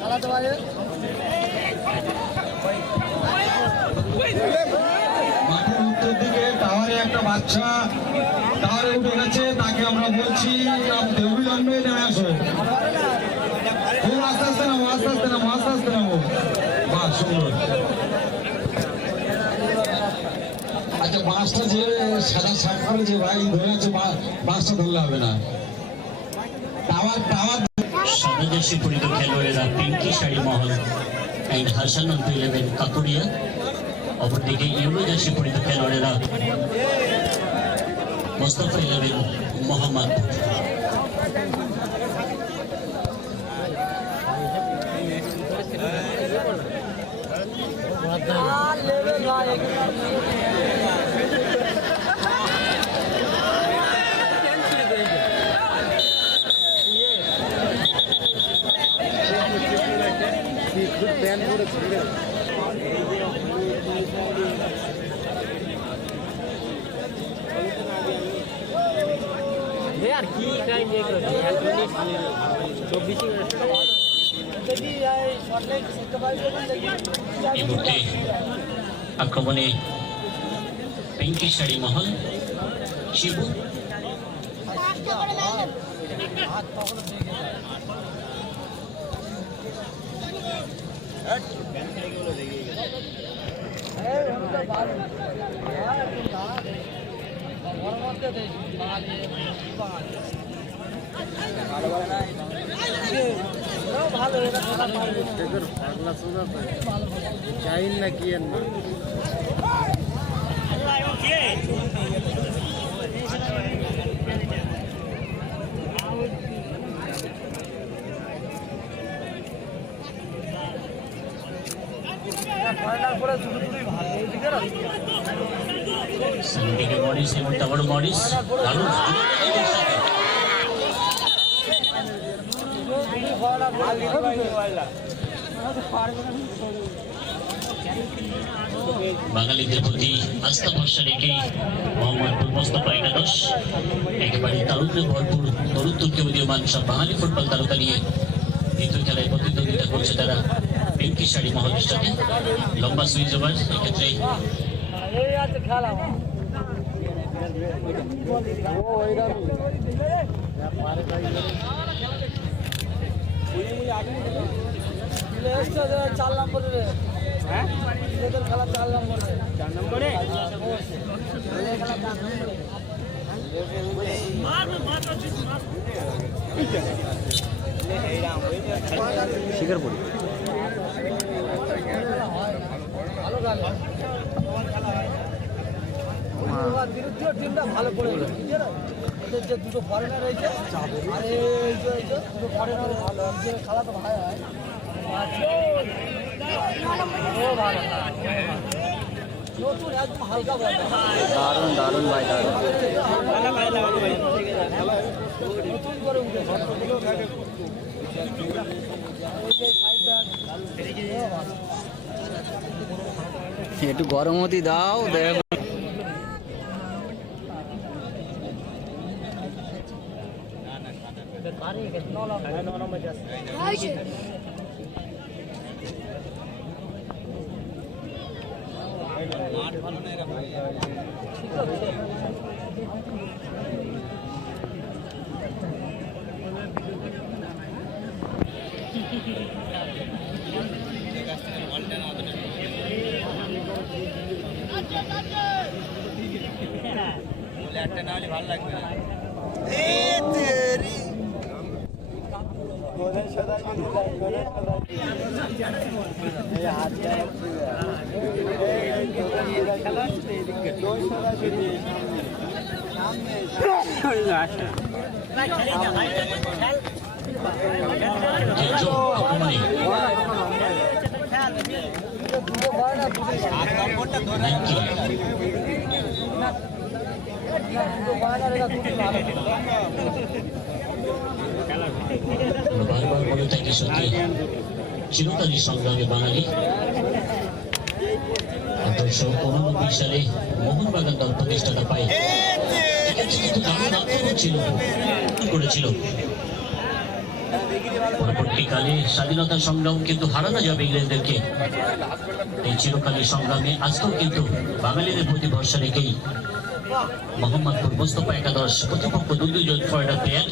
খেলাতে পারে মাঠের উত্তর দিকে টাওয়ারে একটা বাচ্চা টাওয়ারে উঠে গেছে, তাকে আমরা বলছি অবিলম্বে নেমে আসো। খুব আস্তে আস্তে নামো, আস্তে আস্তে নামো, আস্তে আস্তে নামো। বাহ, সুন্দর। আচ্ছা, বাসটা যে সাদা শার্ট পরে যে ভাই ধরে আছে, বাসটা ধরলে হবে না। Tower tower swadeshi পরিত খেলোয়াড়েরা Pinki sari Mahal and হাসানন্ত 11 কাকুরিয়া, অপরদিকে ইউরোদেশী পরিত খেলোয়াড়েরা মোস্তফা 11 মোহাম্মদ। यार की काय देख रहे हैं 24 যদি শর্টলাইট সুপারভাইজ করবেন দেখি এই মুহূর্তে আক্রমণে পিঙ্কি শাড়ি মহল শিবু ভালো চাই না কি না সামনে মরিস এবং তারপর মরিস দারুণ বাঙালিদের প্রতি আস্থা ভরসা রেখে মোহাম্মদপুর মোস্তফা একাদশ একেবারে তারুণ্যে ভরপুর তরুণ তুর্কি উদীয়মান সব বাঙালি ফুটবল তারকা নিয়ে দ্বিতীয় খেলায় প্রতিদ্বন্দ্বিতা করছে তারা পিঙ্কি শাড়ি মহলের সাথে। লম্বা সুইচ ওভার, এক্ষেত্রে চার নম্বরে খেলা 4 নম্বরে শিকার পড়ি ভালো গান বিরুদ্ধে টিমটা ভালো করে ওদের যে দুটো ফরেনার রয়েছে আর এই যে দুটো ফরেনার ভালো খেলা তো ভালো হয় নতুন একদম হালকা দারুণ দারুণ ভাই দারুণ নতুন করে উঠেছে একটু গরম হতে দাও দেখ একটা না হলে ভালো লাগবে না। জো আক্রমণে দুটো ফরেনার নাইনটি দুটো ফরেনার এরা খুবই ভালো বারবার বলে থাকি সত্যি চিরকালই সংগ্রামে বাঙালি 1889 সালে মোহনবাগান দল প্রতিষ্ঠাতা পায় কিন্তু দারুণ আক্রমণ ছিল করেছিল পরবর্তীকালে স্বাধীনতা সংগ্রাম কিন্তু হারানো যাবে ইংরেজদেরকে এই চিরকালী সংগ্রামে আজকেও কিন্তু বাঙালিদের প্রতি ভরসা রেখেই মোহাম্মদপুর মোস্তফা একাদশ প্রতিপক্ষ দুজন ফরেনার প্লেয়ার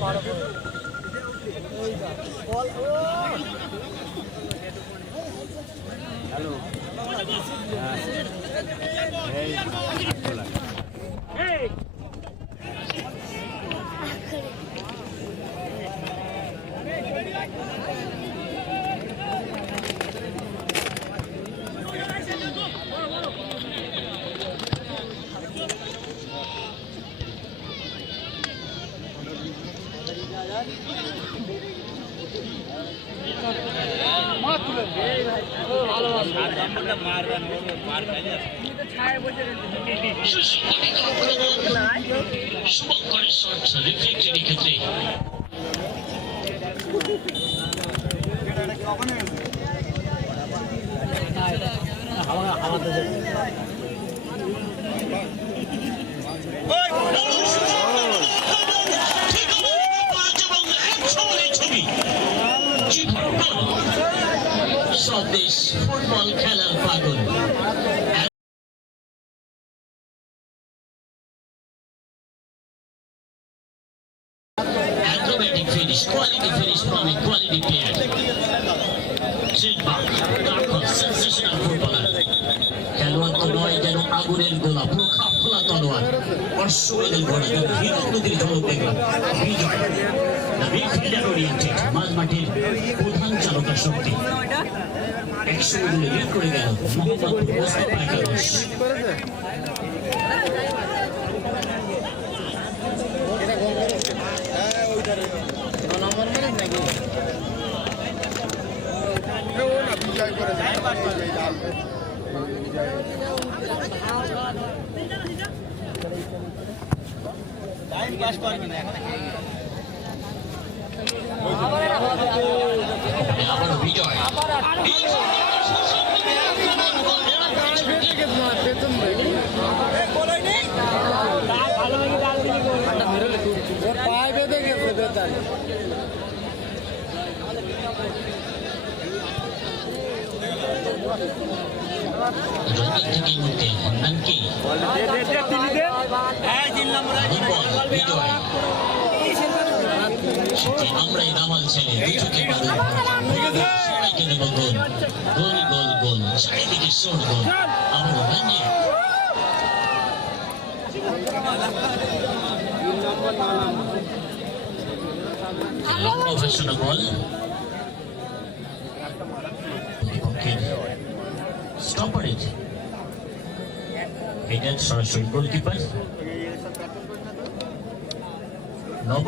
শুভঙ্করের শট রিফ্লেক্টেড ক্ষেত্রে স্বদেশ ফুটবল খেলার পাগল acrobatic finish, quality finish from a quality player. Trademark, dark sensational footballer. খেলোয়াড় তো নয় যেন আগুনের গোলা পুরো খাপ খোলা তলোয়ার অশ্বমেধের ঘোড়া যেন হীরক নদীর ঝলক দেখলাম বিজয় মিডফিল্ডার ওরিয়েন্টেড মাঝ মাঠের প্রধান চালকের শক্তি 100 গোলে লিড করে গেল মোহাম্মদপুর মোস্তফা একাদশ আবারও বিজয় পায়ে বেঁধে গেছে বেতাল রোগীর থেকে মুক্তি নানকি বিজয় আমরাই দামাল ছেলে দুচোখে বাদল সবাইকে দেব গোল গোল গোল গোল চারিদিকে শোট গোল আবারও গান্ধী লম্বা ভাষণা বল প্রতিপক্ষের স্টপারেজ হেডেড সরাসরি গোলকিপার নব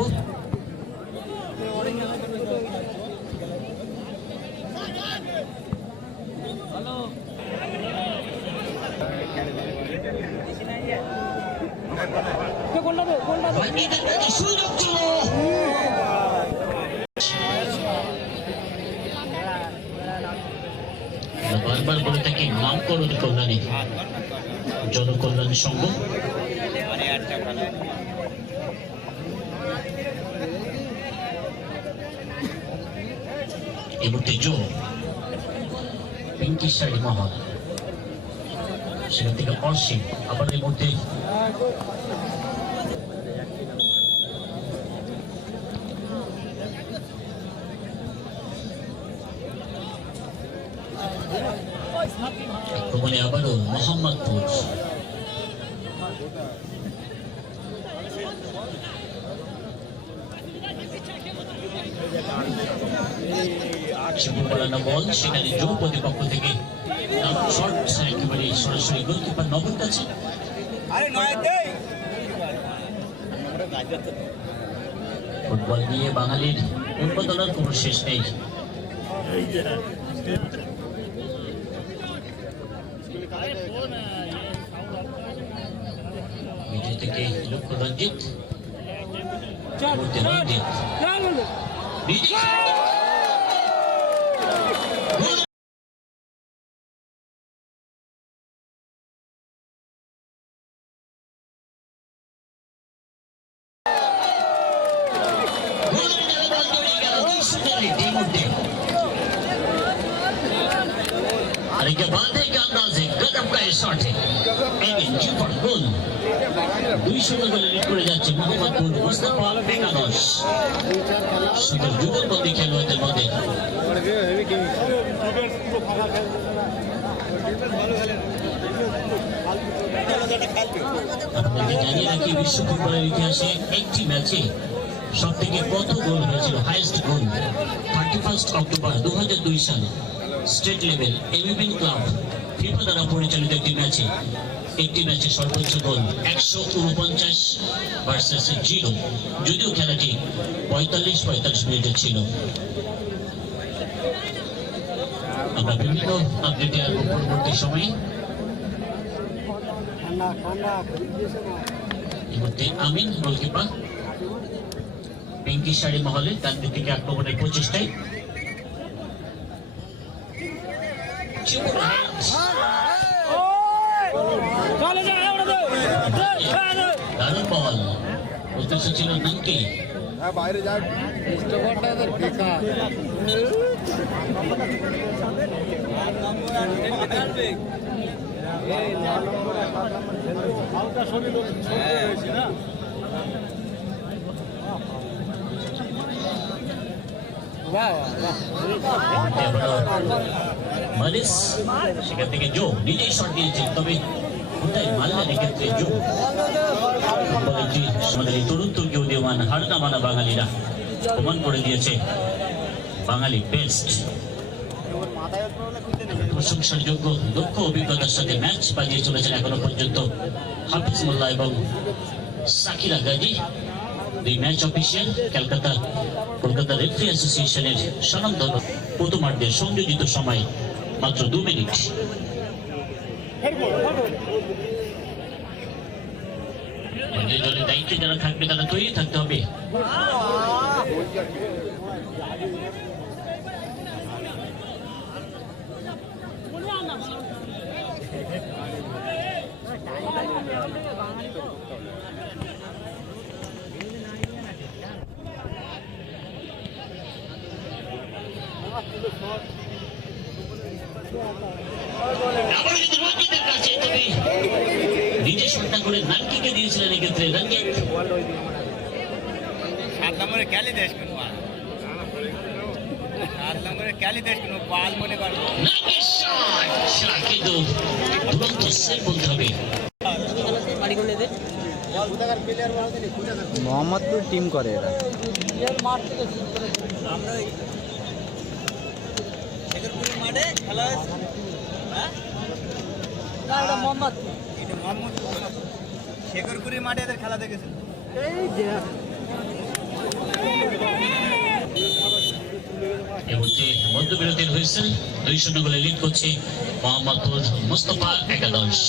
সুযোগ ছিল বারবার বলে থাকি নামকরণ কল্যাণী জনকল্যাণ সংঘ এই মুহূর্তে জো পিঙ্কি শাড়ি মহল সেখান থেকে অর্শিক আবার এই মুহূর্তে আক্রমণে আবারও মোহাম্মদপুর শিবুর বাড়ানো বল সেখানে জো প্রতিপক্ষ থেকে শর্ট একেবারে সরাসরি গোলকিপার নবর কাছে। ফুটবল নিয়ে বাঙালির উন্মাদনার কোনো শেষ নেই। মিডিল থেকে লক্ষ্য রঞ্জিত और के बाद है कि अंदाजे गजब का शॉट है एंगेज फॉर गोल 200 গোলে লিড করে যাচ্ছে মোহাম্মদপুর মুস্তাফা একাদশ। সুন্দর যুগলবন্দি খেলোয়াড়দের মধ্যে আপনাকে জানিয়ে রাখি বিশ্ব ফুটবলের ইতিহাসে একটি ম্যাচে সব থেকে কত গোল হয়েছিল, হাইয়েস্ট গোল 31 অক্টোবর 2002 সালে স্টেট লেভেল এমএবিএন ক্লাব ফিফা দ্বারা পরিচালিত একটি ম্যাচে সর্বোচ্চ গোল 149 ভার্সেস 0, যদিও খেলাটি 45 মিনিটের ছিল। আমরা বিভিন্ন আপডেটে আর পরবর্তী সময়ে এই মুহূর্তে আমিন গোলকিপার পিঙ্কি শাড়ি মহলে তার দিকে আক্রমণের প্রচেষ্টায় দারুণ বল উদ্দেশ্য ছিল নামকে বাইরে যাক বেকার মালিস সেখান থেকে জো নিজেই শট দিয়েছে, তবে কোথায় মারলেন এক্ষেত্রে জো। আমাদের এই তরুণ তুর্কি উদীয়মান হার না মানা বাঙালিরা প্রমাণ করে দিয়েছে বাঙালি বেস্ট। প্রশংসার যোগ্য দক্ষ অভিজ্ঞতার সাথে ম্যাচ বাজিয়ে চলেছেন এখনো পর্যন্ত হাফিজ মোল্লা এবং সাকিরা গাজী, দুই ম্যাচ অফিসিয়াল। কলকাতা রেফারি অ্যাসোসিয়েশনের স্বনামধন্য প্রথমার্ধের সংযোজিত সময় মাত্র 2 মিনিট। দলের দায়িত্বে যারা থাকবে তারা তৈরি থাকতে হবে। নিজে শটটা করে নানকিকে দিয়েছিলেন এক্ষেত্রে রঞ্জিত। 7 নম্বরে ক্যালি দেশ কোন 7 নম্বরে ক্যালি দেশ কোন বল মনে করো নাকি শট কিন্তু দুরন্ত সেভ বলতে হবে। মোহাম্মদপুর টিম করে এরা। মাঠে খেলা হয়েছে শেখরপুরি মাঠে এদের খেলা দেখেছিল। মধ্যবিরতির হয়েছে 2-0 গোলে লিড করছে মোহাম্মদপুর মুস্তাফা একাদশ।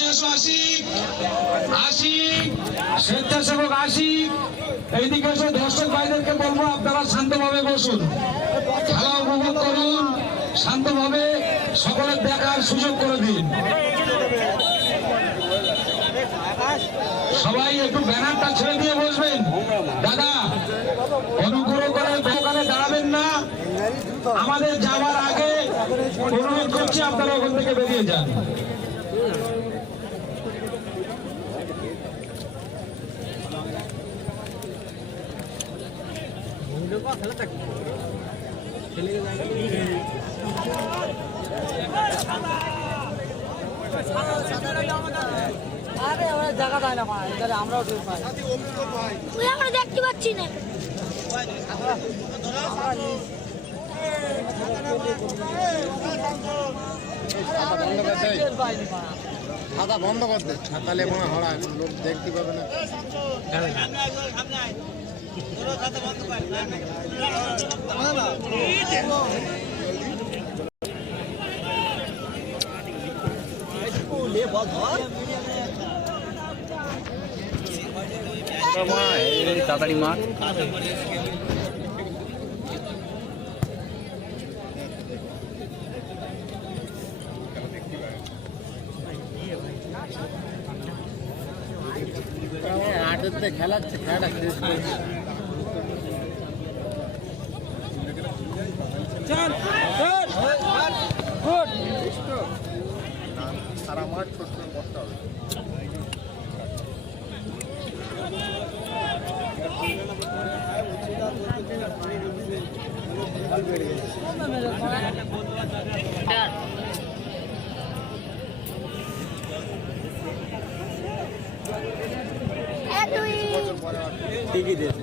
বলছি এসো আশিক, আশিক, স্বেচ্ছাসেবক আশিক, এইদিকে এসো। দর্শক ভাইদেরকে বলবো আপনারা শান্তভাবে বসুন, খেলা উপভোগ করুন, শান্তভাবে সকলের দেখার সুযোগ করে দিন। সবাই একটু ব্যানারটা ছেড়ে দিয়ে বসবেন। দাদা অনুগ্রহ করে দোকানে দাঁড়াবেন না, আমাদের যাওয়ার আগে অনুরোধ করছি আপনারা ওখান থেকে বেরিয়ে যান। আরে আমরা জায়গা দেয় না ভাই, এখানে আমরাও ঢুক পাই। তুই আমরা দেখতে পাচ্ছি না। ছাতা বন্ধ করতে, ছাতালে মনে হয় লোক দেখতে পাবে না। তাড়াতাড়ি মার। আটেতে খেলাচ্ছে, খেলাটা শেষ করে সারা মাঠ ছোট করে করতে হবে। ঠিকই দিয়েছে।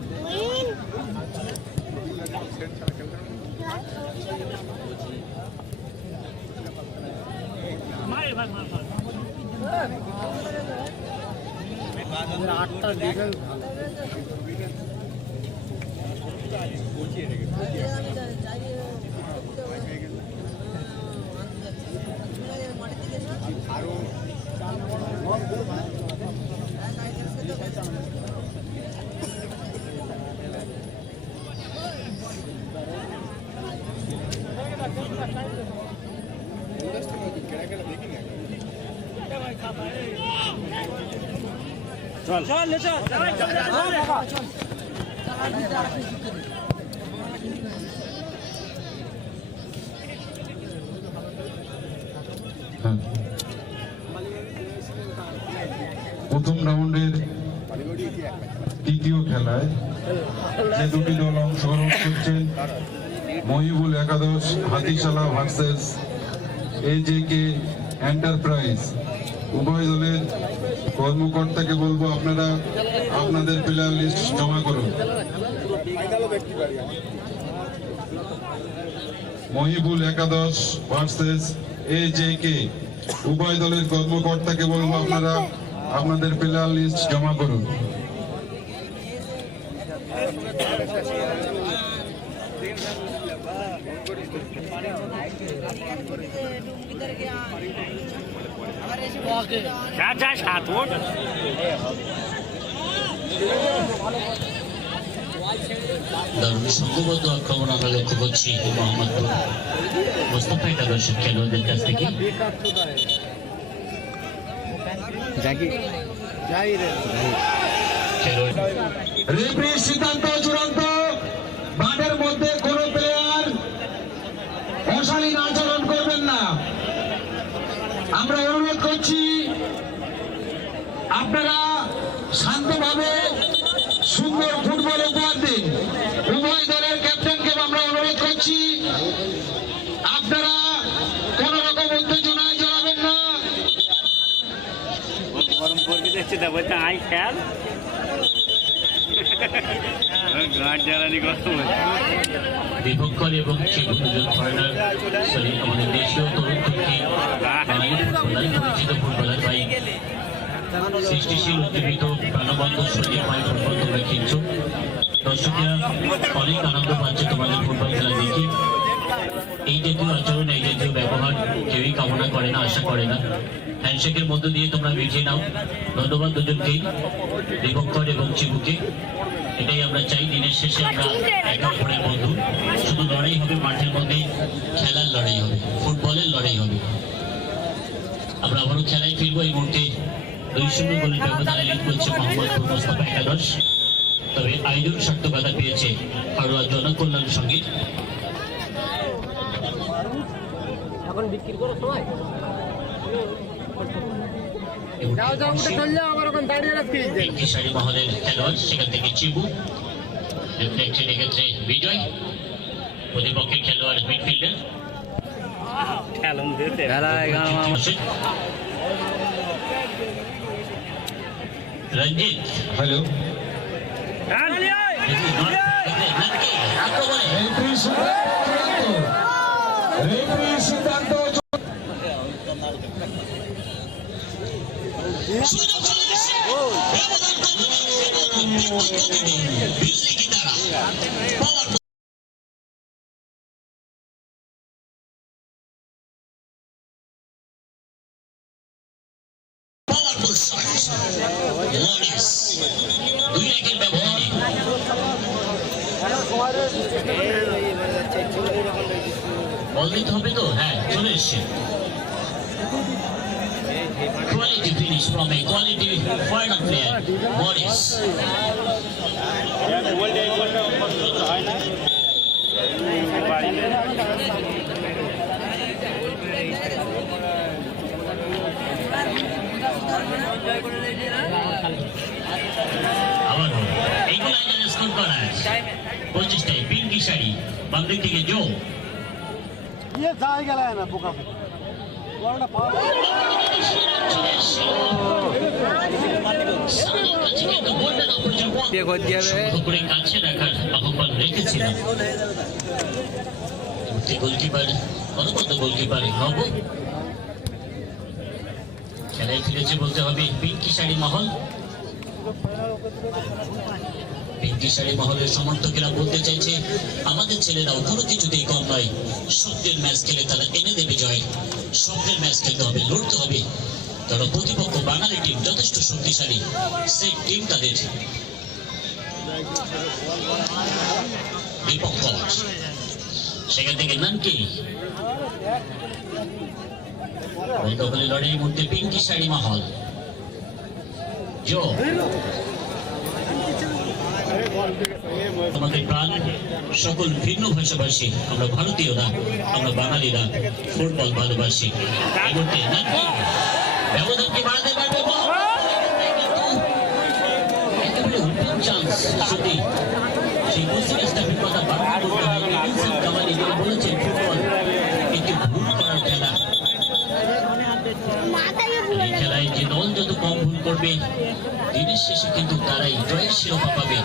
আটটা ডিফেন্স প্রথম রাউন্ডের তৃতীয় খেলায় যে দুটি দল অংশগ্রহণ করছেন, মহিবুল একাদশ হাতিশালা ভার্সেস AJK এন্টারপ্রাইজ। উভয় দলের কর্মকর্তাকে বলবো আপনারা আপনাদের প্লেয়ার লিস্ট জমা করুন। মহিবুল একাদশ ভার্সেস AJK, উভয় দলের কর্মকর্তাকে বলবো আপনারা আপনাদের প্লেয়ার লিস্ট জমা করুন। দারুণ সংঘবদ্ধ আক্রমণ আমরা লক্ষ্য করছি মোহাম্মদপুর মোস্তফা একাদশের খেলোয়াড়দের কাছ থেকে। রেফারির সিদ্ধান্ত চূড়ান্ত, মাঠের মধ্যে কোনো প্লেয়ার অশালীন আচরণ করবেন না। আমরা অনুরোধ করছি আপনারা শান্তভাবে সুন্দর ফুটবল উপহার দিন। উভয় দলের ক্যাপ্টেনকে আমরা অনুরোধ করছি আপনারা কোন রকম উত্তেজনায় জড়াবেন না। গরম পড়বে দেখছি তা বলতে আই খেয়াল গাঁট জ্বালানি কষ্ট বিপক্ষর এবং ফরেনার সরি আমাদের দেশীয় তরুণ তুর্কি পরিচিত ফুটবলার ভাই সৃষ্টিশীল উদ্দীপিত প্রাণবন্ত শরীর ভাই ফুটবল তোমরা খেলছো। দর্শকেরা অনেক আনন্দ পাচ্ছে তোমাদের ফুটবল খেলা দেখি। এই জাতীয় আচরণ, এই জাতীয় ব্যবহার কেউই কামনা করে না, আশা করে না। হ্যান্ডশেকের মধ্য দিয়ে তোমরা মিটিয়ে নাও। ধন্যবাদ দুজনকেই, দীপঙ্কর এবং চিবুকে। এটাই আমরা চাই, দিনের শেষে আমরা একে অপরের বন্ধু। শুধু লড়াই হবে মাঠের মধ্যে, খেলার লড়াই হবে, ফুটবলের লড়াই হবে। আমরা আবারও খেলায় ফিরবো। এই মুহূর্তে 2-0 গোলের ব্যবধানে লিড করছে মোহাম্মদপুর মোস্তফা একাদশ। তবে আয়োজন সার্থকতা পেয়েছে হাড়োয়া জনকল্যাণ সঙ্গীত। এখন বিক্রি করার সময় শাড়ি মহলের খেলোয়াড়, সেখান থেকে চিবু, রিফ্লেকশন এক্ষেত্রে বিজয়, প্রতিপক্ষের খেলোয়াড় মিডফিল্ডার রঞ্জিত। হ্যালো, রেফারি সিদ্ধান্ত। দুই রেকের ব্যবধানে বল দিতে হবে তো। হ্যাঁ, চলে এসছে। Quality finish from a quality foreign player, Morris. আবারও এইগুলো স্কোর করার প্রচেষ্টায় পিঙ্কি শাড়ি, বাম দিক থেকে জো। কাছে রাখার আহ্বান রেখেছিলাম। গোলকিপার অনবদ্য গোলকিপার নব খেলায় ফিরেছে বলতে হবে পিঙ্কি শাড়ি মহল। পিঙ্কি শাড়ি মহলের সমর্থকেরা বলতে চাইছে আমাদের ছেলেরাও কোনো কিছুতেই কম নয়। স্বপ্নের ম্যাচ খেলে তারা এনে দেবে জয়। স্বপ্নের ম্যাচ খেলতে হবে, লড়তে হবে। কারণ প্রতিপক্ষ বাঙালি টিম যথেষ্ট শক্তিশালী, সেই টিম তাদের। দীপঙ্কর, সেখান থেকে নানকি বন্ধুগুলি লড়াইয়ের মধ্যে পিঙ্কি শাড়ি মহল। জো, আমাদের প্রাণ সকল ভিন্ন ভাষাভাষী, আমরা ভারতীয়রা, আমরা বাঙালিরা ফুটবল ভালোবাসি। এই মুহূর্তে নানকি ব্যবধানকে বাড়াতে পারবে, একেবারে উত্তম চান্স। যদি সেই কোচিং স্টাফের কথা বারবার করতে হয়, কামাল এদিকে বলেছেন ফুটবল একটি ভুল করার খেলা। এই খেলায় যে দল যত কম ভুল করবে দিনের শেষে কিন্তু তারাই জয়ের শিরোপা পাবে।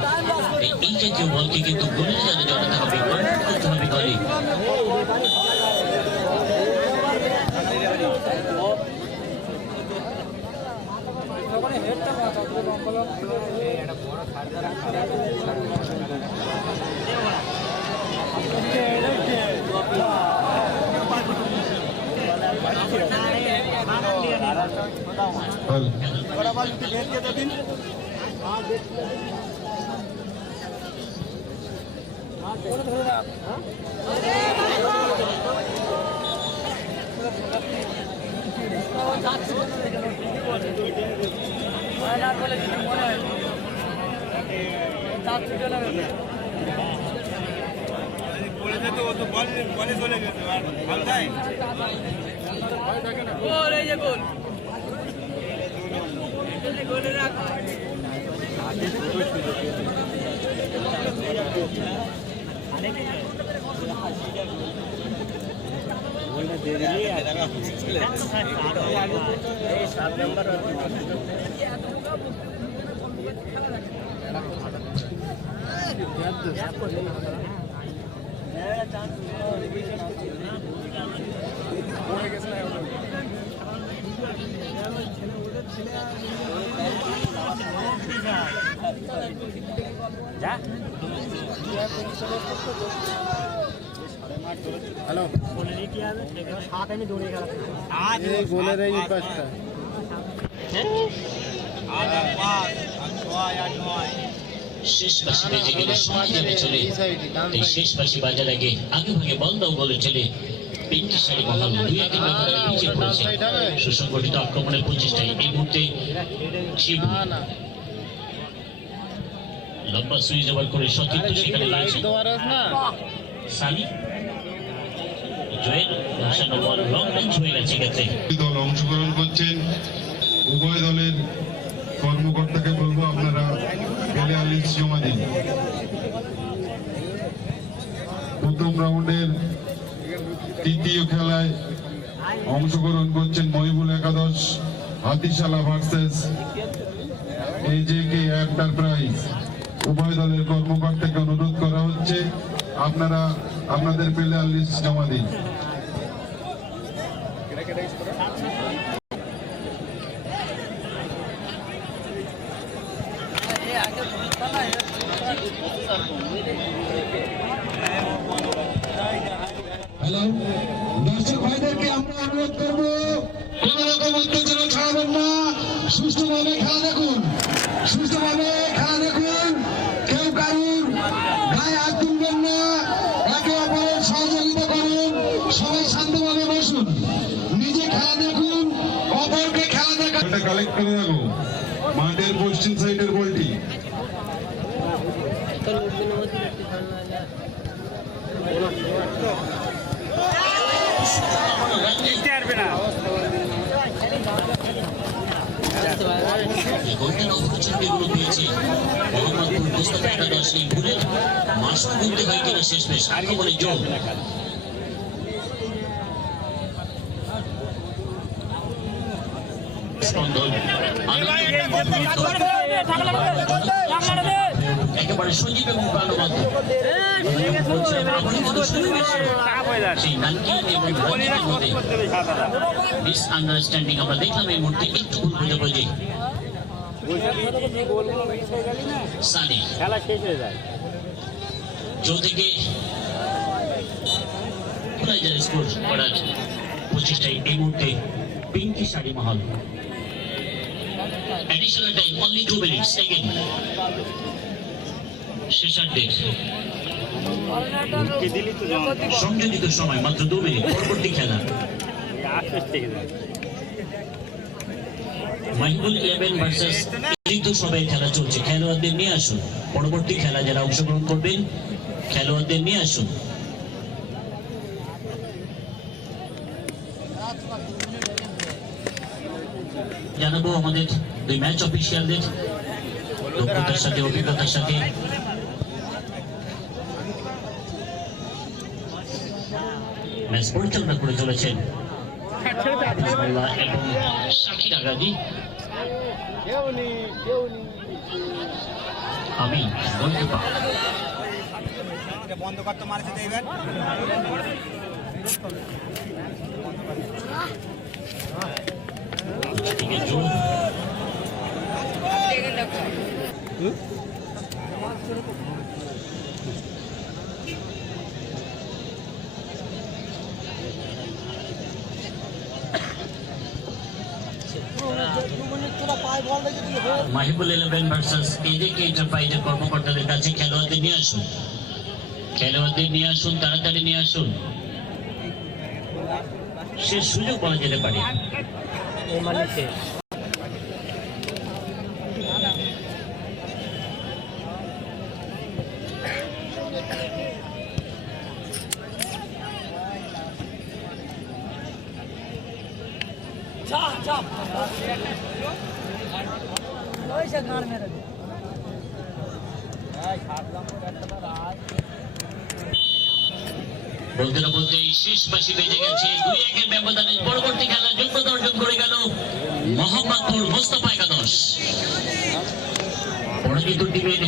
এই জাতীয় বলকে কিন্তু গোলের জালে জড়াতে হবে, কনভার্ট করতে হবে দলে। বলে চলে গেছে ভালো তাই যা হ্যালো এই গোলের এই পাশটা শেষ বাসি বেজে গেলে সময় যাবে চলে। এই শেষ বাসি বাজার আগে ভাগে বল দাও বলে চলে পিঙ্কি শাড়ি মহল 2-1 ব্যবধানে পিছিয়ে পড়েছে। সুসংগঠিত আক্রমণের প্রচেষ্টায় এই মুহূর্তে শিবু লম্বা সুইচ ওভার করে সতীর্থ সেখানে রয়েছে সানি জয়ের ভাসানো বল লং রেঞ্জ হয়ে গেছে ক্ষেত্রে। দল অংশগ্রহণ করছেন, উভয় দলের কর্মকর্তাকে বলবো আপনারা প্লেয়ার লিস্ট জমা দিন। প্রথম রাউন্ডের তৃতীয় খেলায় অংশগ্রহণ করছেন মহিবুল একাদশ হাতিশালা ভার্সেস AJK এন্টারপ্রাইজ। উভয় দলের কর্মকর্তাকে অনুরোধ করা হচ্ছে আপনারা আপনাদের প্লেয়ার লিস্ট জমা দিন। হ্যালো, দর্শক ভাইদেরকে আমরা অনুরোধ করবো কোন রকম উত্তেজনা ছাড়াবেন না, সুষ্ঠুভাবে খেলা দেখুন, সুষ্ঠুভাবে খেলা দেখুন, কেউ কারুর গায়ে হাত তুলবেন না, একে অপরের সহযোগিতা করুন, সবাই শান্তভাবে বসুন, নিজে খেলা দেখুন, অপরকে খেলা দেখান। এটা কালেক্ট করে রাখো, মাঠের পশ্চিম সাইডের বলটি। গোল্ডেন অপরচুনিটিগুলো পেয়েছে মোহাম্মদপুর মোস্তফা একাদশ। এই ভুলের মাসুল গুনতে হয় কিনা শেষমেশ আক্রমণে যোগ। স্পন্দন একেবারে সজীব এবং প্রাণবন্ত। সেই নানকিন এবং রঞ্জিতের মধ্যে মিসআন্ডারস্ট্যান্ডিং আমরা দেখলাম এই মুহূর্তে, একটু ভুল বোঝাবুঝি। সানি খেলা শেষ হয়ে যায় জো থেকে খোলা যায় স্কোর করার প্রচেষ্টায় এই মুহূর্তে পিঙ্কি শাড়ি মহল। Additional time, only 2 minutes again. শেষার্ধের সংযোজিত সময় মাত্র 2 মিনিট। পরবর্তী খেলা মাহিবুল 11 ভার্সেস ঋতু সবাই খেলা চলছে। খেলোয়াড়দের নিয়ে আসুন, পরবর্তী খেলা যারা অংশগ্রহণ করবেন খেলোয়াড়দের নিয়ে আসুন। জানাবো আমাদের 2 ম্যাচ অফিসিয়ালদের দক্ষতার সাথে অভিজ্ঞতার সাথে ম্যাচ পরিচালনা করে চলেছেন এবং শাকির আগাদি। আমি গোলকিপার বন্ধ করতে মারছে দেখবেন। মাহিবুল 11 ভার্সেস AJK এন্টারপ্রাইজের কর্মকর্তাদের কাছে খেলোয়াড়দের নিয়ে আসুন, খেলোয়াড়দের নিয়ে আসুন, তাড়াতাড়ি নিয়ে আসুন। শেষ সুযোগ বলা যেতে পারে। বলতে না বলতে শেষ বাঁশি বেজে গেছে। 2-1 ব্যবধানে পরবর্তী খেলা যোগ্যতা অর্জন করে গেল মোহাম্মদপুর মোস্তফা একাদশ। পরাজিত টিমের